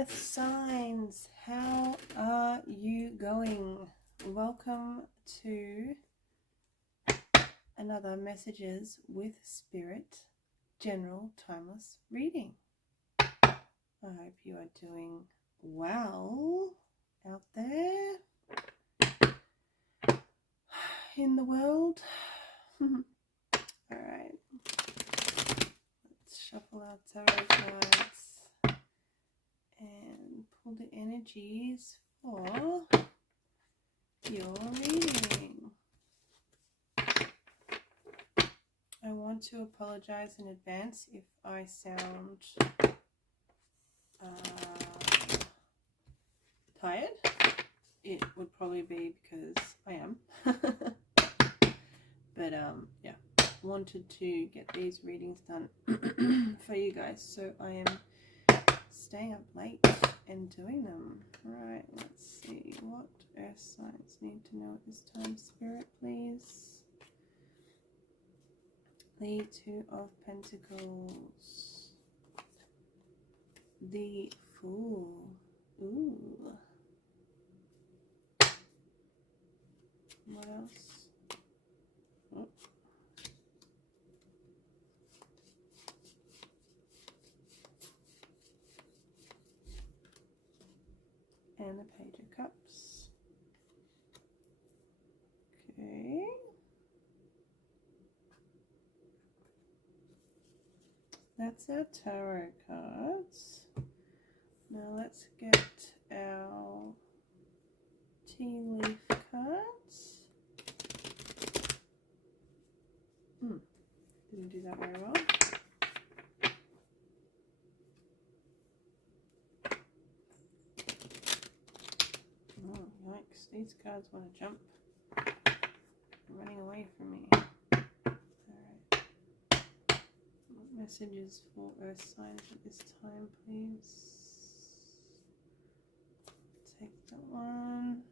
earth signs, how are you going? Welcome to another Messages with Spirit general timeless reading. I hope you are doing well out there in the world. All right, let's shuffle our tarot cards and pull the energies for your reading. I want to apologize in advance if I sound tired. It would probably be because I am. But yeah, wanted to get these readings done for you guys, so I am staying up late and doing them. Right, let's see what earth signs need to know at this time. Spirit, please. The Two of Pentacles. The Fool. Ooh. What else? Oh. And the Page of Cups. Okay. That's our tarot cards. Now let's get our tea leaf cards. Didn't do that very well. Oh, yikes. These cards want to jump. They're running away from me. Alright. What messages for earth signs at this time, please? Take that one.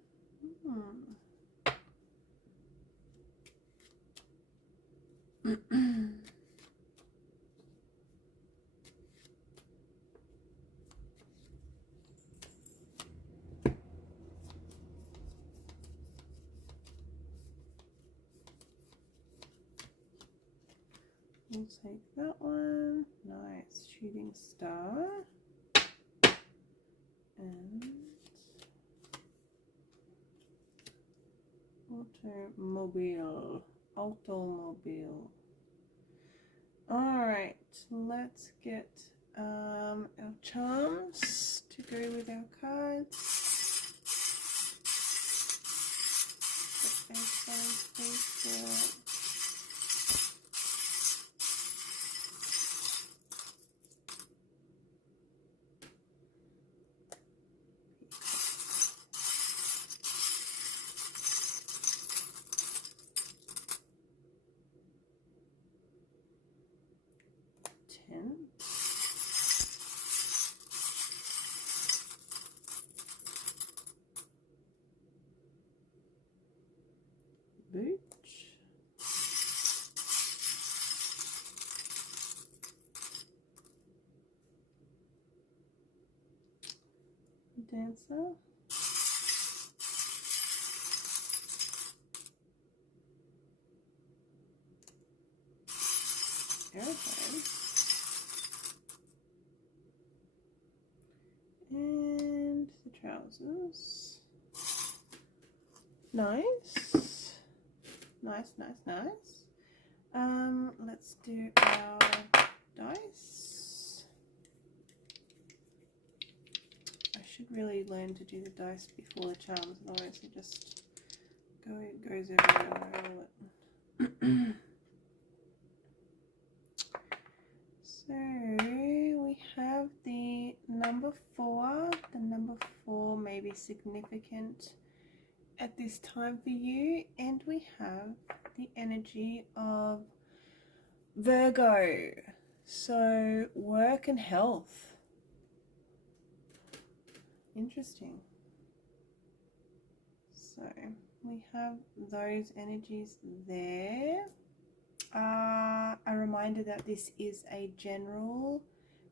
We'll take that one. Nice. Shooting star. And automobile. Automobile. Alright, let's get our charms to go with our cards. Booch. Dancer. Airplane. And the trousers. Nice. Nice. Let's do our dice. I should really learn to do the dice before the charms, otherwise it just goes everywhere. So we have the number 4. The number 4 may be significant at this time for you, and we have the energy of Virgo, so work and health. Interesting. So we have those energies there. A reminder that this is a general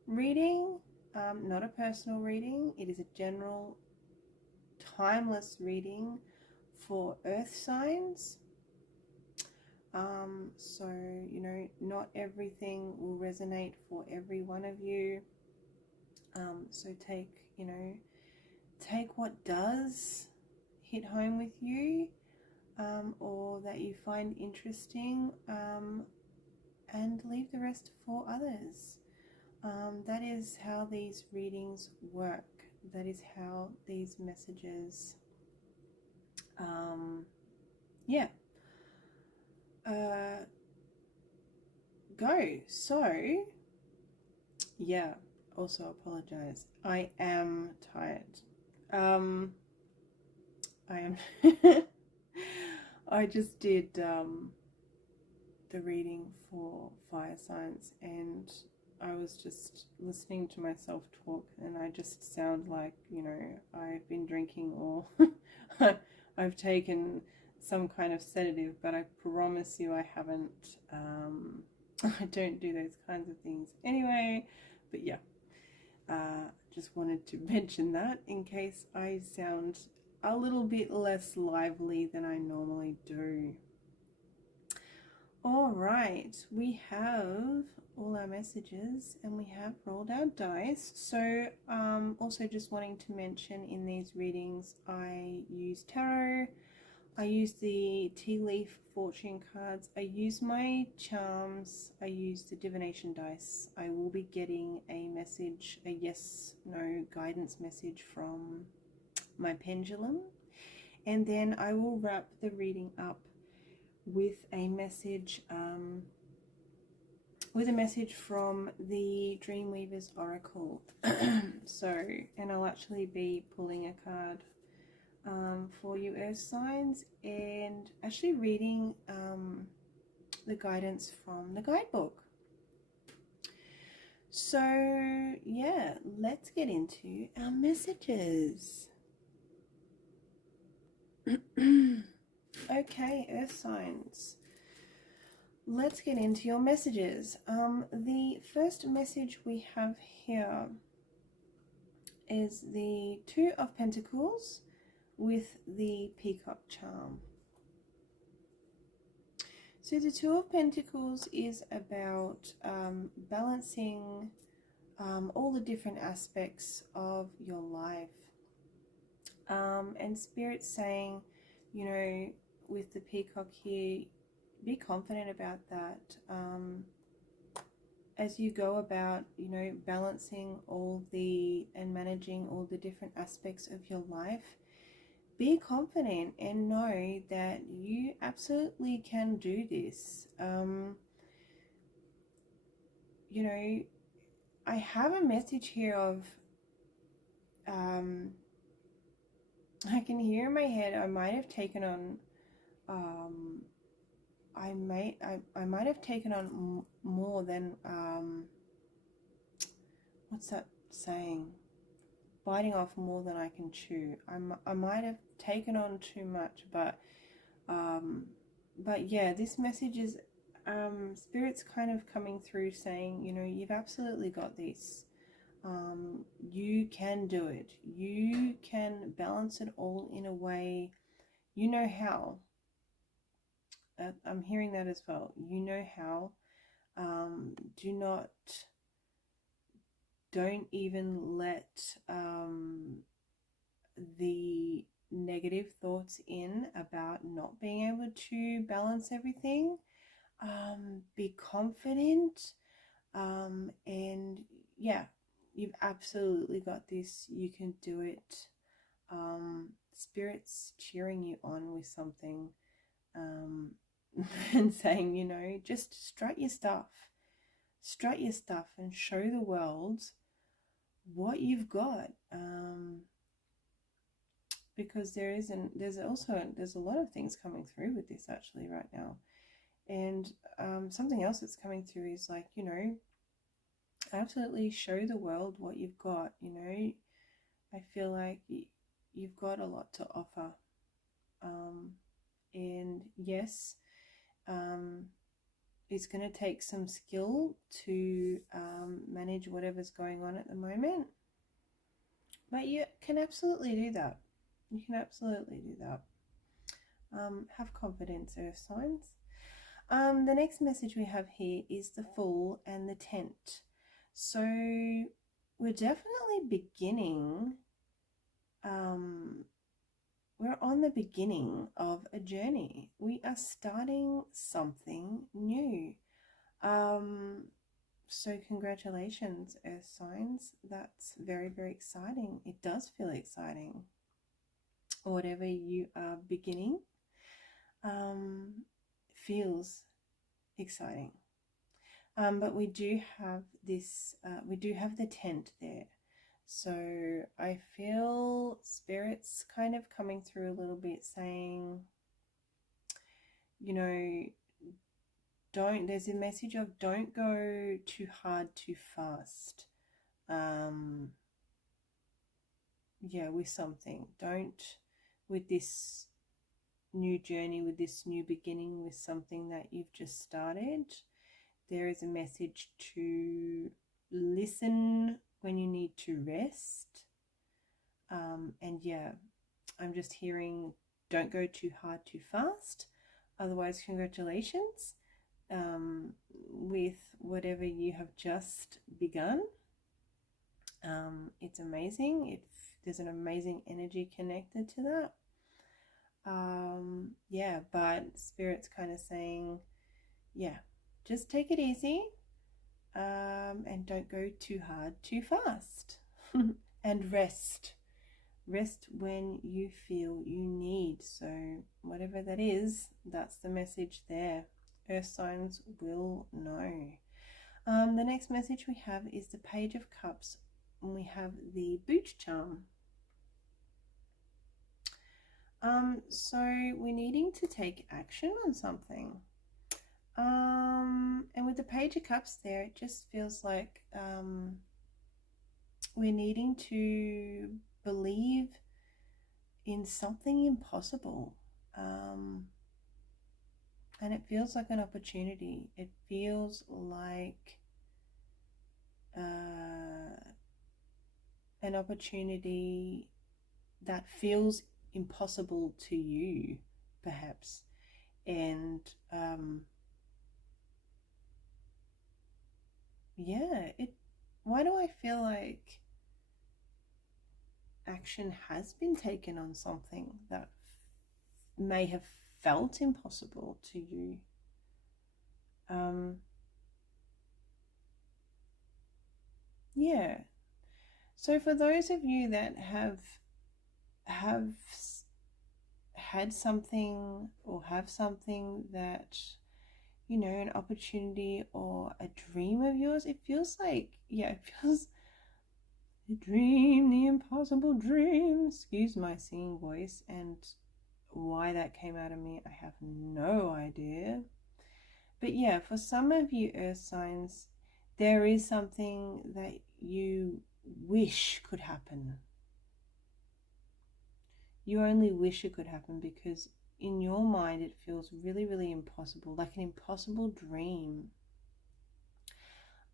reading, not a personal reading. It is a general, timeless reading for earth signs. So, you know, not everything will resonate for every one of you. So take, you know, take what does hit home with you, or that you find interesting, and leave the rest for others. That is how these readings work. That is how these messages, yeah, go. So, yeah, also apologize. I am tired. I am. I just did the reading for fire signs, and I was just listening to myself talk, and I just sound like, you know, I've been drinking or I've taken some kind of sedative, but I promise you I haven't. I don't do those kinds of things anyway, but yeah, just wanted to mention that in case I sound a little bit less lively than I normally do. All right, we have all our messages and we have rolled our dice. So also just wanting to mention, in these readings I use tarot, I use the tea leaf fortune cards, I use my charms, I use the divination dice. I will be getting a message, a yes no guidance message from my pendulum, and then I will wrap the reading up with a message from the Dreamweaver's Oracle. So, and I'll actually be pulling a card for you earth signs, and actually reading the guidance from the guidebook. So yeah, let's get into our messages. Okay, earth signs, let's get into your messages. The first message we have here is the Two of Pentacles with the Peacock charm. So the Two of Pentacles is about balancing all the different aspects of your life. And Spirit's saying, you know, with the Peacock here, be confident about that. As you go about, you know, balancing and managing all the different aspects of your life, be confident and know that you absolutely can do this. You know, I have a message here of, I can hear in my head, I might have taken on, I might have taken on more than, what's that saying? Biting off more than I can chew. I might have taken on too much, but yeah, this message is, Spirit's kind of coming through saying, you know, you've absolutely got this. You can do it. You can balance it all in a way, you know how. I'm hearing that as well. You know how. Don't even let the negative thoughts in about not being able to balance everything. Be confident, and yeah, you've absolutely got this. You can do it. Spirit's cheering you on with something, and saying, you know, just strut your stuff and show the world what you've got. Because there's a lot of things coming through with this actually right now. And something else that's coming through is like, you know, absolutely show the world what you've got. You know, I feel like you've got a lot to offer. And yes, it's going to take some skill to manage whatever's going on at the moment. But you can absolutely do that. You can absolutely do that. Have confidence, earth signs. The next message we have here is the Fool and the Tent. So we're definitely beginning, we're on the beginning of a journey. We are starting something new. So congratulations, earth signs. That's very, very exciting. It does feel exciting. Whatever you are beginning feels exciting. But we do have this, we do have the tent there. So I feel spirits kind of coming through a little bit saying, you know, there's a message of don't go too hard too fast. Yeah, with something. Don't, with this new journey, with this new beginning, with something that you've just started, there is a message to listen when you need to rest. And yeah, I'm just hearing don't go too hard too fast. Otherwise, congratulations with whatever you have just begun. It's amazing. There's an amazing energy connected to that. Yeah, but Spirit's kind of saying, yeah, just take it easy, and don't go too hard too fast. And rest when you feel you need. So whatever that is, that's the message there. Earth signs will know. The next message we have is the Page of Cups, and we have the Boot Charm. So we're needing to take action on something. And with the Page of Cups there, it just feels like we're needing to believe in something impossible. And it feels like an opportunity. It feels like an opportunity that feels impossible to you, perhaps. And yeah, why do I feel like action has been taken on something that may have felt impossible to you? Yeah. So for those of you that have had something or have something that, you know, an opportunity or a dream of yours, it feels like, yeah, it feels the dream, the impossible dream. Excuse my singing voice, and why that came out of me, I have no idea. But yeah, for some of you earth signs, there is something that you wish could happen. You only wish it could happen because in your mind it feels really, really impossible, like an impossible dream.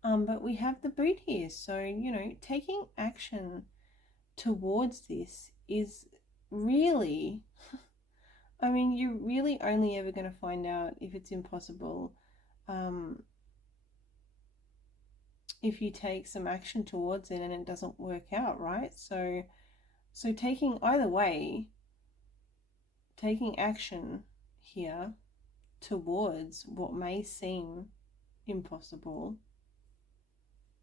But we have the boot here, so, you know, taking action towards this is really, I mean, you're really only ever going to find out if it's impossible if you take some action towards it and it doesn't work out, right? So taking, either way, taking action here towards what may seem impossible,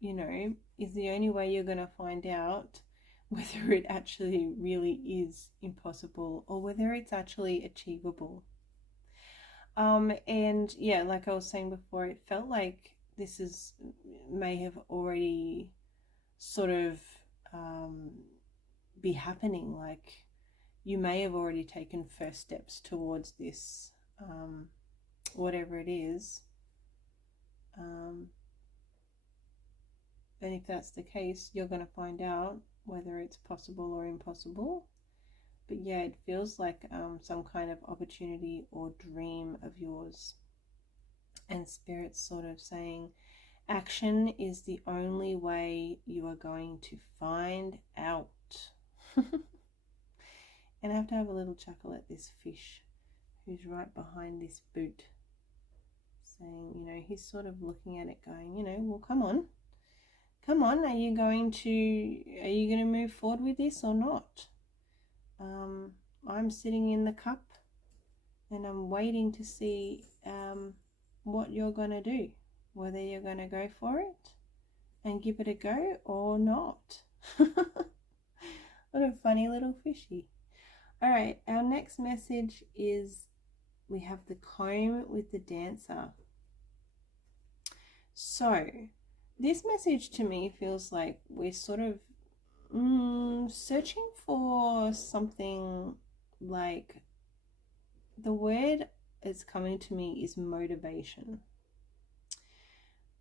you know, is the only way you're going to find out whether it actually really is impossible or whether it's actually achievable. And yeah, like I was saying before, it felt like this may have already sort of be happening. Like you may have already taken first steps towards this, whatever it is. And if that's the case, you're going to find out whether it's possible or impossible. But yeah, it feels like some kind of opportunity or dream of yours. And Spirit's sort of saying action is the only way you are going to find out. And I have to have a little chuckle at this fish who's right behind this boot, saying, you know, he's sort of looking at it going, you know, well, come on, are you going to move forward with this or not? I'm sitting in the cup and I'm waiting to see what you're going to do, whether you're going to go for it and give it a go or not. What a funny little fishy. All right, our next message is we have the comb with the dancer. So this message to me feels like we're sort of searching for something. Like, the word that's coming to me is motivation.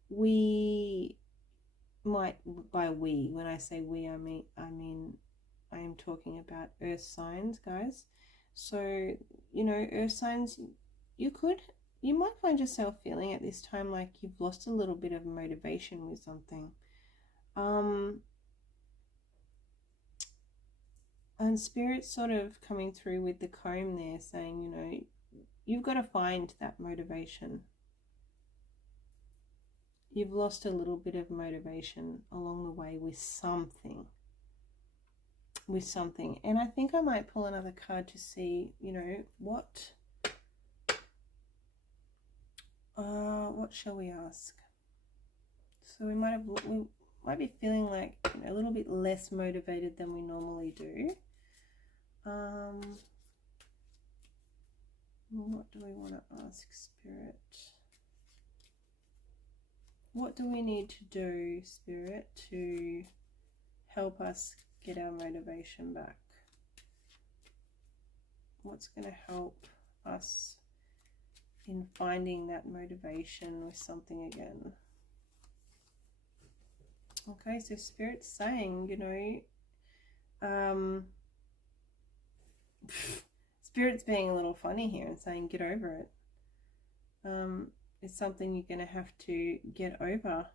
We might, by we, when I say we, I mean I am talking about earth signs, guys. So, you know, earth signs, you might find yourself feeling at this time like you've lost a little bit of motivation with something. And Spirit's sort of coming through with the comb there, saying, you know, you've got to find that motivation. You've lost a little bit of motivation along the way with something. And I think I might pull another card to see, you know, what shall we ask? So we might be feeling like, you know, a little bit less motivated than we normally do. What do we want to ask Spirit? What do we need to do, Spirit, to help us get our motivation back? What's going to help us in finding that motivation with something again? Okay, so Spirit's saying, you know, Spirit's being a little funny here and saying, get over it. It's something you're going to have to get over.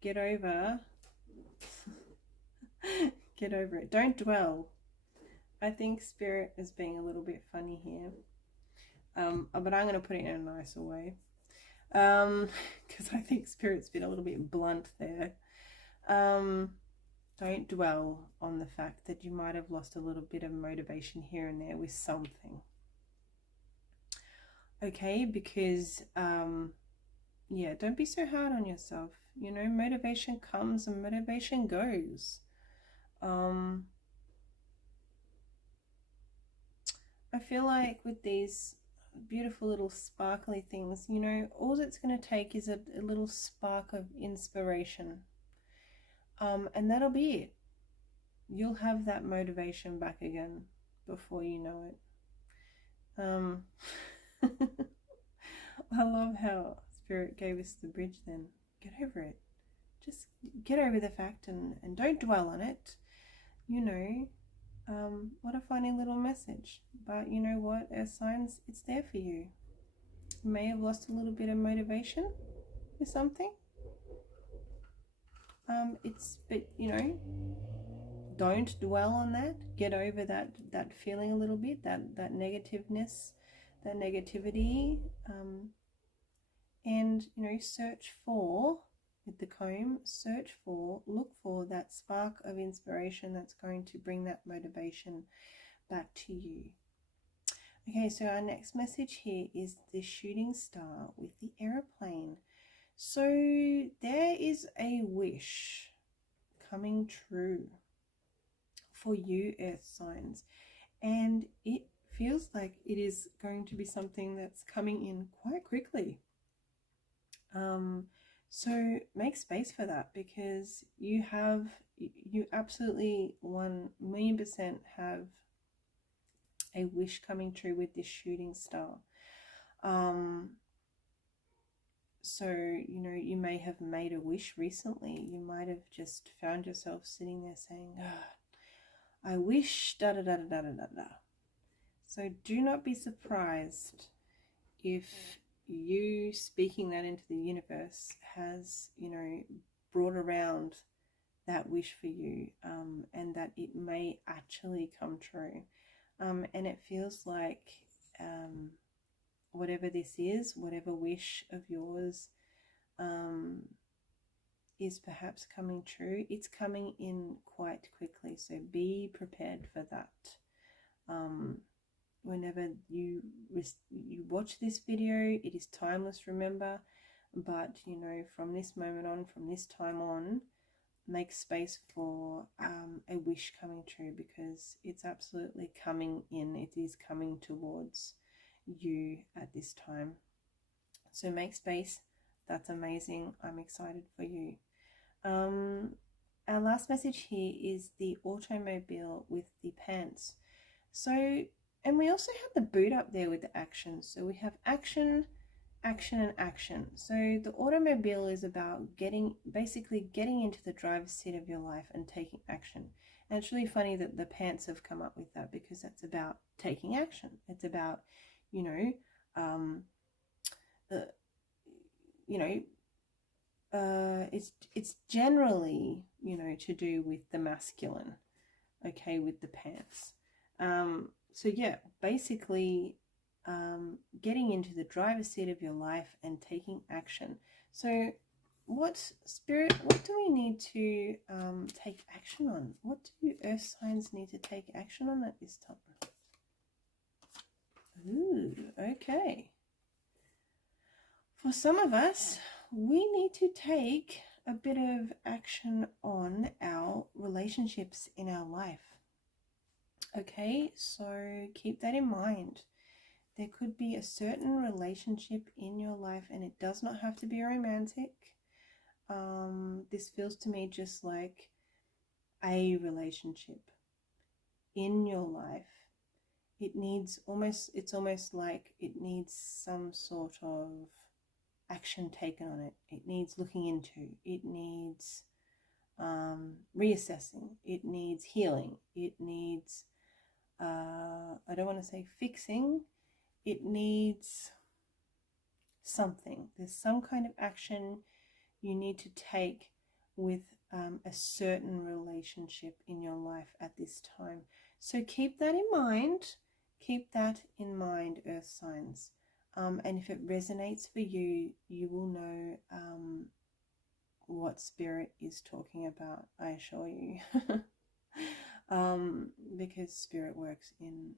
Get over. Get over it. Don't dwell. I think Spirit is being a little bit funny here. But I'm going to put it in a nicer way. Because I think Spirit's been a little bit blunt there. Don't dwell on the fact that you might have lost a little bit of motivation here and there with something. Okay, because, yeah, don't be so hard on yourself. You know, motivation comes and motivation goes. I feel like with these beautiful little sparkly things, you know, all it's going to take is a little spark of inspiration. And that'll be it. You'll have that motivation back again before you know it. I love how Spirit gave us the bridge then. Get over it. Just get over the fact and don't dwell on it. You know, what a funny little message. But you know what, Earth signs, it's there for you. You may have lost a little bit of motivation with something. But you know, don't dwell on that. Get over that feeling a little bit, that negativeness, that negativity, and you know, search for, with the comb, look for that spark of inspiration that's going to bring that motivation back to you. Okay, so our next message here is the shooting star with the aeroplane. So there is a wish coming true for you, Earth signs, and it feels like it is going to be something that's coming in quite quickly. So make space for that, because you absolutely 1,000,000% have a wish coming true with this shooting star. So, you know, you may have made a wish recently. You might have just found yourself sitting there saying, I wish da da da da da da da. So do not be surprised if you speaking that into the universe has, you know, brought around that wish for you, and that it may actually come true. And it feels like whatever this is, whatever wish of yours is perhaps coming true, it's coming in quite quickly. So be prepared for that. Whenever you watch this video, it is timeless, remember. But, you know, from this moment on, from this time on, make space for a wish coming true, because it's absolutely coming in. It is coming towards you at this time. So make space. That's amazing. I'm excited for you. Our last message here is the automobile with the pants. So, and we also have the boot up there with the action. So we have action, action, and action. So the automobile is about basically getting into the driver's seat of your life and taking action. And it's really funny that the pants have come up with that, because that's about taking action. It's about, you know, it's generally, you know, to do with the masculine, okay, with the pants. So yeah, basically getting into the driver's seat of your life and taking action. So what do we need to take action on? What do earth signs need to take action on at this time? Ooh, okay. For some of us, we need to take a bit of action on our relationships in our life. Okay, so keep that in mind. There could be a certain relationship in your life, and it does not have to be romantic. This feels to me just like a relationship in your life. It's almost like it needs some sort of action taken on it. It needs looking into. It needs reassessing. It needs healing. It needs, I don't want to say fixing. It needs something. There's some kind of action you need to take with a certain relationship in your life at this time. So keep that in mind. Keep that in mind, earth signs. And if it resonates for you, you will know what spirit is talking about, I assure you. Because spirit works in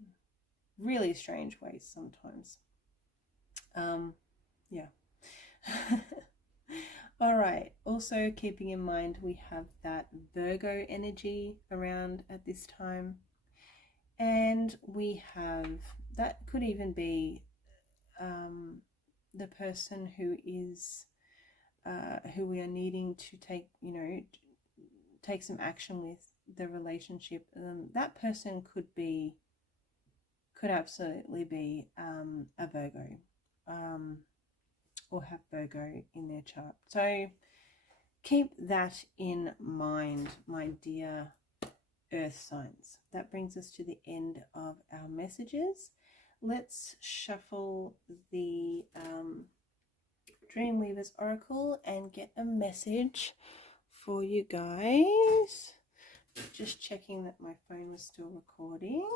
really strange ways sometimes. Yeah. All right. Also keeping in mind, we have that Virgo energy around at this time. And we have, that could even be the person who is, who we are needing to take, you know, take some action with the relationship. That person could absolutely be a Virgo, or have Virgo in their chart. So keep that in mind, my dear earth signs. That brings us to the end of our messages. Let's shuffle the Dreamweaver's Oracle and get a message for you guys. Just checking that my phone was still recording.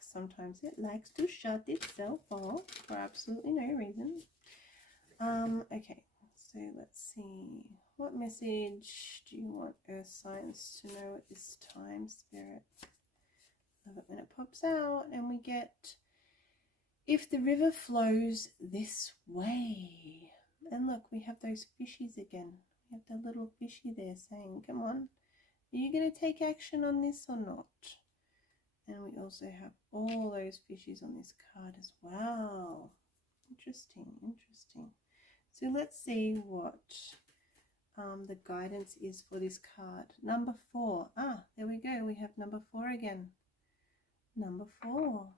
Sometimes it likes to shut itself off for absolutely no reason. Okay, so let's see. What message do you want earth signs to know at this time, Spirit? Love it when it pops out and we get, if the river flows this way. And look, we have those fishies again. We have the little fishy there saying, come on, are you going to take action on this or not? And we also have all those fishies on this card as well. Interesting, interesting. So let's see what the guidance is for this card. Number 4. Ah, there we go. We have number 4 again. Number 4.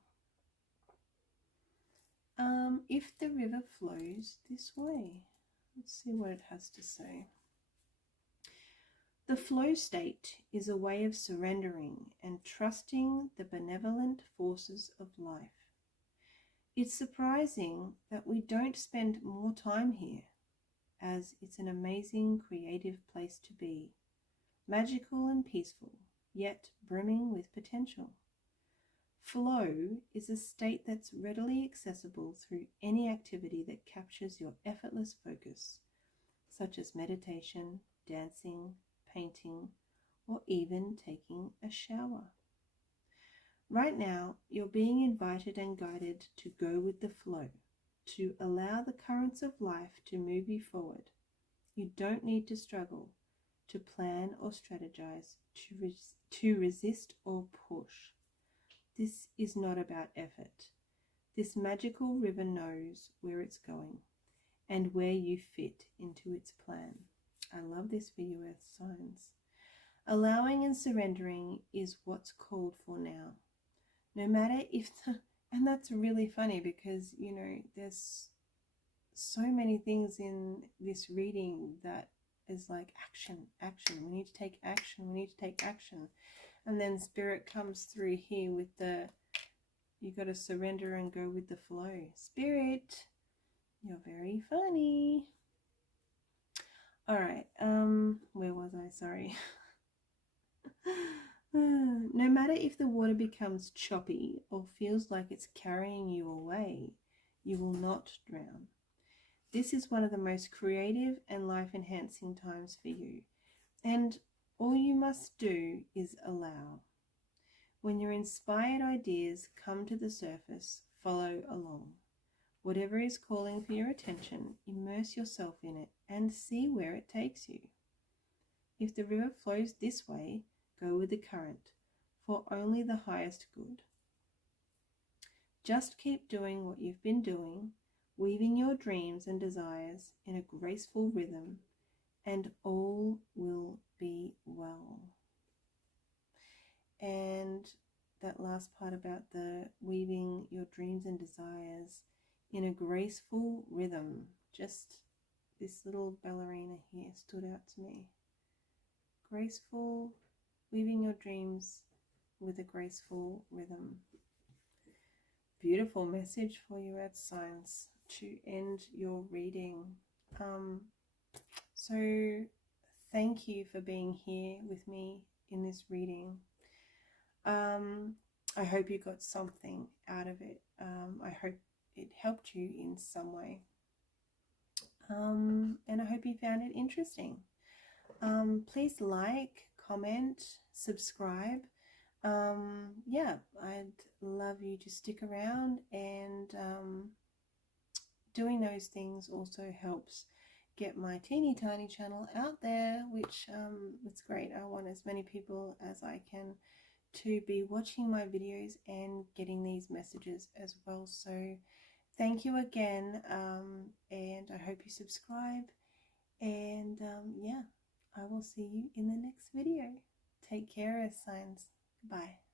If the river flows this way. Let's see what it has to say. The flow state is a way of surrendering and trusting the benevolent forces of life. It's surprising that we don't spend more time here, as it's an amazing creative place to be, magical and peaceful, yet brimming with potential. Flow is a state that's readily accessible through any activity that captures your effortless focus, such as meditation, dancing, painting, or even taking a shower. Right now, you're being invited and guided to go with the flow, to allow the currents of life to move you forward. You don't need to struggle, to plan or strategize, to resist or push. This is not about effort. This magical river knows where it's going and where you fit into its plan. I love this for you, Earth signs. Allowing and surrendering is what's called for now. No matter if and that's really funny because, you know, there's so many things in this reading that is like action. We need to take action. And then Spirit comes through here with the, you got to surrender and go with the flow. Spirit, you're very funny. All right, where was I? Sorry. No matter if the water becomes choppy or feels like it's carrying you away, you will not drown. This is one of the most creative and life-enhancing times for you, and all you must do is allow. When your inspired ideas come to the surface, follow along. Whatever is calling for your attention, immerse yourself in it and see where it takes you. If the river flows this way, go with the current, for only the highest good. Just keep doing what you've been doing, weaving your dreams and desires in a graceful rhythm, and all will be well. And that last part about the weaving your dreams and desires in a graceful rhythm, just this little ballerina here stood out to me. Graceful, weaving your dreams with a graceful rhythm. Beautiful message for you, Earth signs, to end your reading. So thank you for being here with me in this reading. I hope you got something out of it. I hope it helped you in some way. And I hope you found it interesting. Please like, comment, subscribe. Yeah, I'd love you to stick around, and doing those things also helps get my teeny tiny channel out there, which it's great. I want as many people as I can to be watching my videos and getting these messages as well. So thank you again, and I hope you subscribe, and yeah, I will see you in the next video. Take care, Earth signs. Bye.